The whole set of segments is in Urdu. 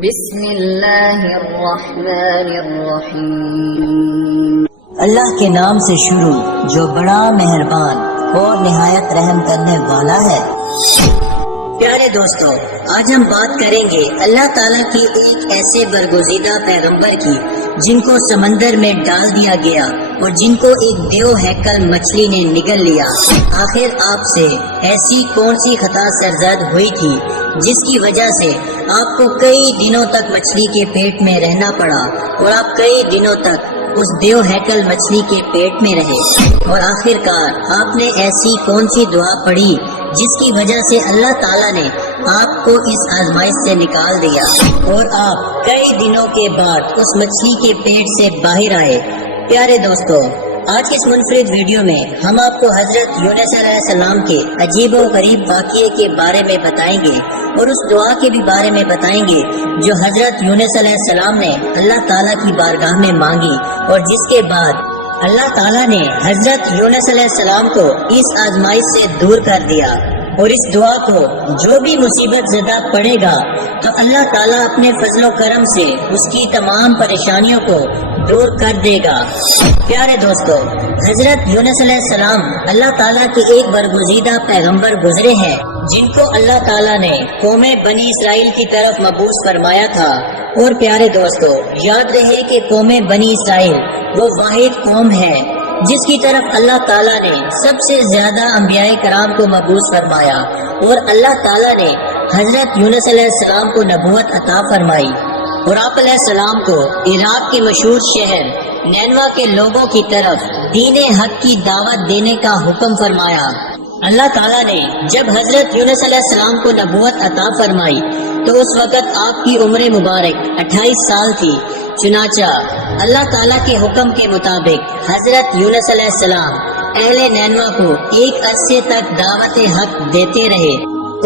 بسم اللہ الرحمن الرحیم۔ اللہ کے نام سے شروع جو بڑا مہربان اور نہایت رحم کرنے والا ہے۔ پیارے دوستو، آج ہم بات کریں گے اللہ تعالیٰ کی ایک ایسے برگزیدہ پیغمبر کی جن کو سمندر میں ڈال دیا گیا اور جن کو ایک دیو ہیکل مچھلی نے نگل لیا۔ آخر آپ سے ایسی کون سی خطا سرزد ہوئی تھی جس کی وجہ سے آپ کو کئی دنوں تک مچھلی کے پیٹ میں رہنا پڑا اور آپ کئی دنوں تک اس دیو ہیکل مچھلی کے پیٹ میں رہے، اور آخر کار آپ نے ایسی کون سی دعا پڑھی جس کی وجہ سے اللہ تعالیٰ نے آپ کو اس آزمائش سے نکال دیا اور آپ کئی دنوں کے بعد اس مچھلی کے پیٹ سے باہر آئے۔ پیارے دوستو، آج کی اس منفرد ویڈیو میں ہم آپ کو حضرت یونس علیہ السلام کے عجیب و غریب واقعے کے بارے میں بتائیں گے اور اس دعا کے بھی بارے میں بتائیں گے جو حضرت یونس علیہ السلام نے اللہ تعالیٰ کی بارگاہ میں مانگی اور جس کے بعد اللہ تعالیٰ نے حضرت یونس علیہ السلام کو اس آزمائش سے دور کر دیا۔ اور اس دعا کو جو بھی مصیبت زدہ پڑے گا تو اللہ تعالیٰ اپنے فضل و کرم سے اس کی تمام پریشانیوں کو دور کر دے گا۔ پیارے دوستو، حضرت یونس علیہ السلام اللہ تعالیٰ کے ایک برگزیدہ پیغمبر گزرے ہیں جن کو اللہ تعالیٰ نے قوم بنی اسرائیل کی طرف مبعوث فرمایا تھا۔ اور پیارے دوستو، یاد رہے کہ قوم بنی اسرائیل وہ واحد قوم ہے جس کی طرف اللہ تعالیٰ نے سب سے زیادہ انبیاء کرام کو مبعوث فرمایا، اور اللہ تعالیٰ نے حضرت یونس علیہ السلام کو نبوت عطا فرمائی اور آپ علیہ السلام کو عراق کے مشہور شہر نینوا کے لوگوں کی طرف دین حق کی دعوت دینے کا حکم فرمایا۔ اللہ تعالیٰ نے جب حضرت یونس علیہ السلام کو نبوت عطا فرمائی تو اس وقت آپ کی عمر مبارک 28 سال تھی۔ چنانچہ اللہ تعالیٰ کے حکم کے مطابق حضرت یونس علیہ السلام اہل نینوا کو ایک عرصے تک دعوت حق دیتے رہے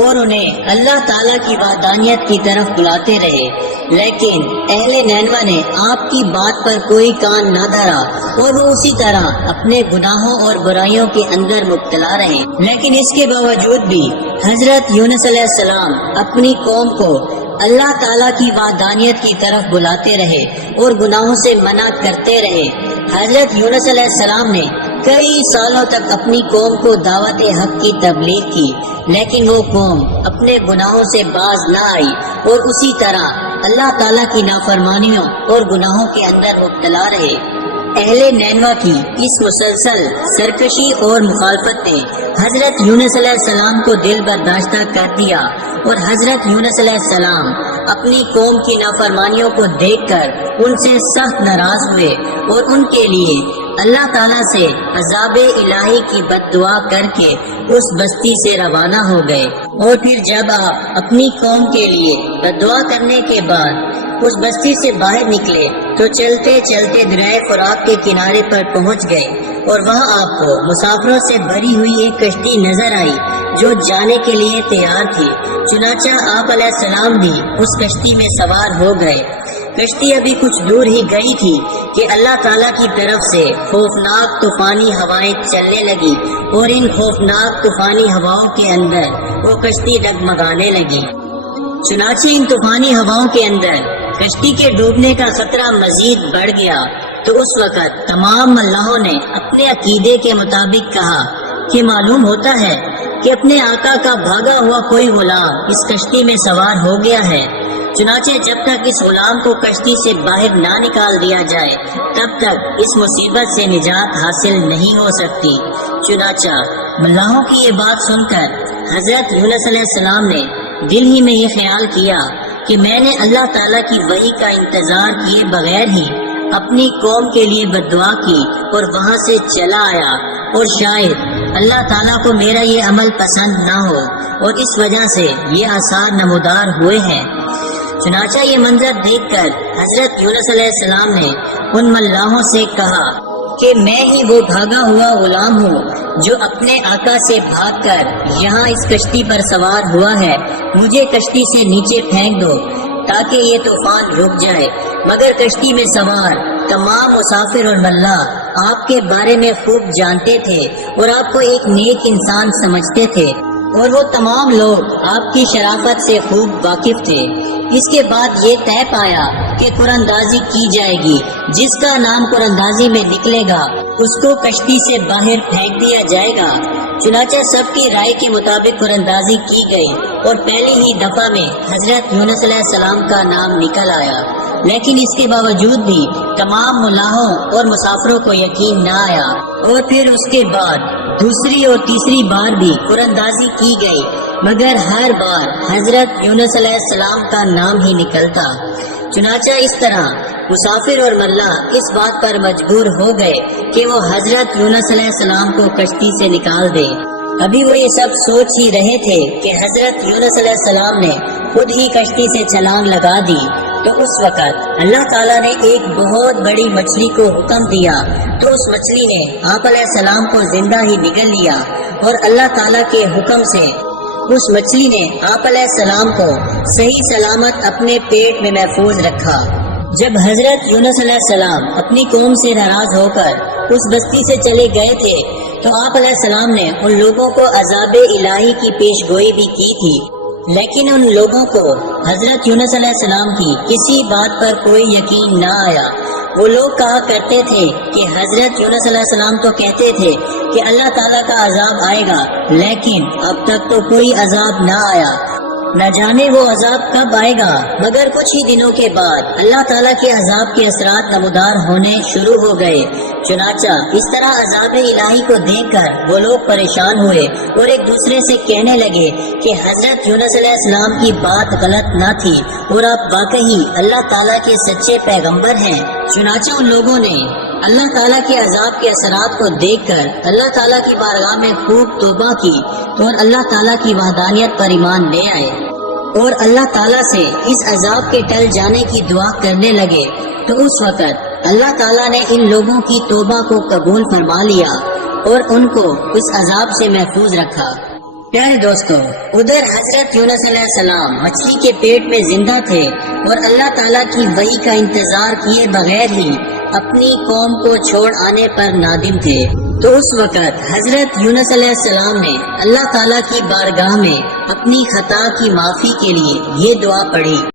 اور انہیں اللہ تعالیٰ کی وحدانیت کی طرف بلاتے رہے، لیکن اہل نینوا نے آپ کی بات پر کوئی کان نہ دھرا اور وہ اسی طرح اپنے گناہوں اور برائیوں کے اندر مبتلا رہے۔ لیکن اس کے باوجود بھی حضرت یونس علیہ السلام اپنی قوم کو اللہ تعالیٰ کی وحدانیت کی طرف بلاتے رہے اور گناہوں سے منع کرتے رہے۔ حضرت یونس علیہ السلام نے کئی سالوں تک اپنی قوم کو دعوت حق کی تبلیغ کی، لیکن وہ قوم اپنے گناہوں سے باز نہ آئی اور اسی طرح اللہ تعالیٰ کی نافرمانیوں اور گناہوں کے اندر مبتلا رہے۔ اہل نینوا کی اس مسلسل سرکشی اور مخالفت نے حضرت یونس علیہ السلام کو دل برداشتہ کر دیا اور حضرت یونس علیہ السلام اپنی قوم کی نافرمانیوں کو دیکھ کر ان سے سخت ناراض ہوئے اور ان کے لیے اللہ تعالیٰ سے عذاب الہی کی بد دعا کر کے اس بستی سے روانہ ہو گئے۔ اور پھر جب آپ اپنی قوم کے لیے بد دعا کرنے کے بعد اس بستی سے باہر نکلے تو چلتے چلتے دریائے فرات کے کنارے پر پہنچ گئے اور وہاں آپ کو مسافروں سے بھری ہوئی ایک کشتی نظر آئی جو جانے کے لیے تیار تھی۔ چنانچہ آپ علیہ السلام بھی اس کشتی میں سوار ہو گئے۔ کشتی ابھی کچھ دور ہی گئی تھی کہ اللہ تعالیٰ کی طرف سے خوفناک طوفانی ہوائیں چلنے لگی اور ان خوفناک طوفانی ہواؤں کے اندر وہ کشتی ڈگمگانے لگی۔ چنانچہ ان طوفانی ہواؤں کے اندر کشتی کے ڈوبنے کا خطرہ مزید بڑھ گیا تو اس وقت تمام ملاحوں نے اپنے عقیدے کے مطابق کہا کہ معلوم ہوتا ہے کہ اپنے آقا کا بھاگا ہوا کوئی غلام اس کشتی میں سوار ہو گیا ہے۔ چنانچہ جب تک اس غلام کو کشتی سے باہر نہ نکال دیا جائے تب تک اس مصیبت سے نجات حاصل نہیں ہو سکتی۔ چنانچہ ملاحوں کی یہ بات سن کر حضرت یونس علیہ السلام نے دل ہی میں یہ خیال کیا کہ میں نے اللہ تعالیٰ کی وحی کا انتظار کیے بغیر ہی اپنی قوم کے لیے بد دعا کی اور وہاں سے چلا آیا، اور شاید اللہ تعالیٰ کو میرا یہ عمل پسند نہ ہو اور اس وجہ سے یہ آثار نمودار ہوئے ہیں۔ چنانچہ یہ منظر دیکھ کر حضرت یونس علیہ السلام نے ان ملاحوں سے کہا کہ میں ہی وہ بھاگا ہوا غلام ہوں جو اپنے آقا سے بھاگ کر یہاں اس کشتی پر سوار ہوا ہے۔ مجھے کشتی سے نیچے پھینک دو تاکہ یہ طوفان رک جائے۔ مگر کشتی میں سوار تمام مسافر اور ملاح آپ کے بارے میں خوب جانتے تھے اور آپ کو ایک نیک انسان سمجھتے تھے، اور وہ تمام لوگ آپ کی شرافت سے خوب واقف تھے۔ اس کے بعد یہ طے پایا کہ قرآن اندازی کی جائے گی، جس کا نام قرآن اندازی میں نکلے گا اس کو کشتی سے باہر پھینک دیا جائے گا۔ چنانچہ سب کی رائے کے مطابق قرآن اندازی کی گئی اور پہلی ہی دفعہ میں حضرت یونس علیہ السلام کا نام نکل آیا، لیکن اس کے باوجود بھی تمام ملاحوں اور مسافروں کو یقین نہ آیا، اور پھر اس کے بعد دوسری اور تیسری بار بھی قرآن اندازی کی گئی، مگر ہر بار حضرت یونس علیہ السلام کا نام ہی نکلتا۔ چنانچہ اس طرح مسافر اور ملاح اس بات پر مجبور ہو گئے کہ وہ حضرت یونس علیہ السلام کو کشتی سے نکال دے۔ ابھی وہ یہ سب سوچ ہی رہے تھے کہ حضرت یونس علیہ السلام نے خود ہی کشتی سے چھلانگ لگا دی، تو اس وقت اللہ تعالیٰ نے ایک بہت بڑی مچھلی کو حکم دیا، تو اس مچھلی نے آپ علیہ السلام کو زندہ ہی نگل لیا، اور اللہ تعالیٰ کے حکم سے اس مچھلی نے آپ علیہ السلام کو صحیح سلامت اپنے پیٹ میں محفوظ رکھا۔ جب حضرت یونس علیہ السلام اپنی قوم سے ناراض ہو کر اس بستی سے چلے گئے تھے، تو آپ علیہ السلام نے ان لوگوں کو عذاب الہی کی پیش گوئی بھی کی تھی، لیکن ان لوگوں کو حضرت یونس علیہ السلام کی کسی بات پر کوئی یقین نہ آیا۔ وہ لوگ کہا کرتے تھے کہ حضرت یونس علیہ السلام تو کہتے تھے کہ اللہ تعالیٰ کا عذاب آئے گا، لیکن اب تک تو کوئی عذاب نہ آیا، نہ جانے وہ عذاب کب آئے گا۔ مگر کچھ ہی دنوں کے بعد اللہ تعالیٰ کے عذاب کے اثرات نمودار ہونے شروع ہو گئے۔ چنانچہ اس طرح عذاب الہی کو دیکھ کر وہ لوگ پریشان ہوئے اور ایک دوسرے سے کہنے لگے کہ حضرت یونس علیہ السلام کی بات غلط نہ تھی اور آپ واقعی اللہ تعالیٰ کے سچے پیغمبر ہیں۔ چنانچہ ان لوگوں نے اللہ تعالیٰ کے عذاب کے اثرات کو دیکھ کر اللہ تعالیٰ کی بارگاہ میں خوب توبہ کی اور اللہ تعالیٰ کی وحدانیت پر ایمان لے آئے، اور اللہ تعالیٰ سے اس عذاب کے ٹل جانے کی دعا کرنے لگے۔ تو اس وقت اللہ تعالیٰ نے ان لوگوں کی توبہ کو قبول فرما لیا اور ان کو اس عذاب سے محفوظ رکھا۔ پیارے دوستو، ادھر حضرت یونس علیہ السلام مچھلی کے پیٹ میں زندہ تھے اور اللہ تعالیٰ کی وحی کا انتظار کیے بغیر ہی اپنی قوم کو چھوڑ آنے پر نادم تھے۔ تو اس وقت حضرت یونس علیہ السلام نے اللہ تعالیٰ کی بارگاہ میں اپنی خطا کی معافی کے لیے یہ دعا پڑھی۔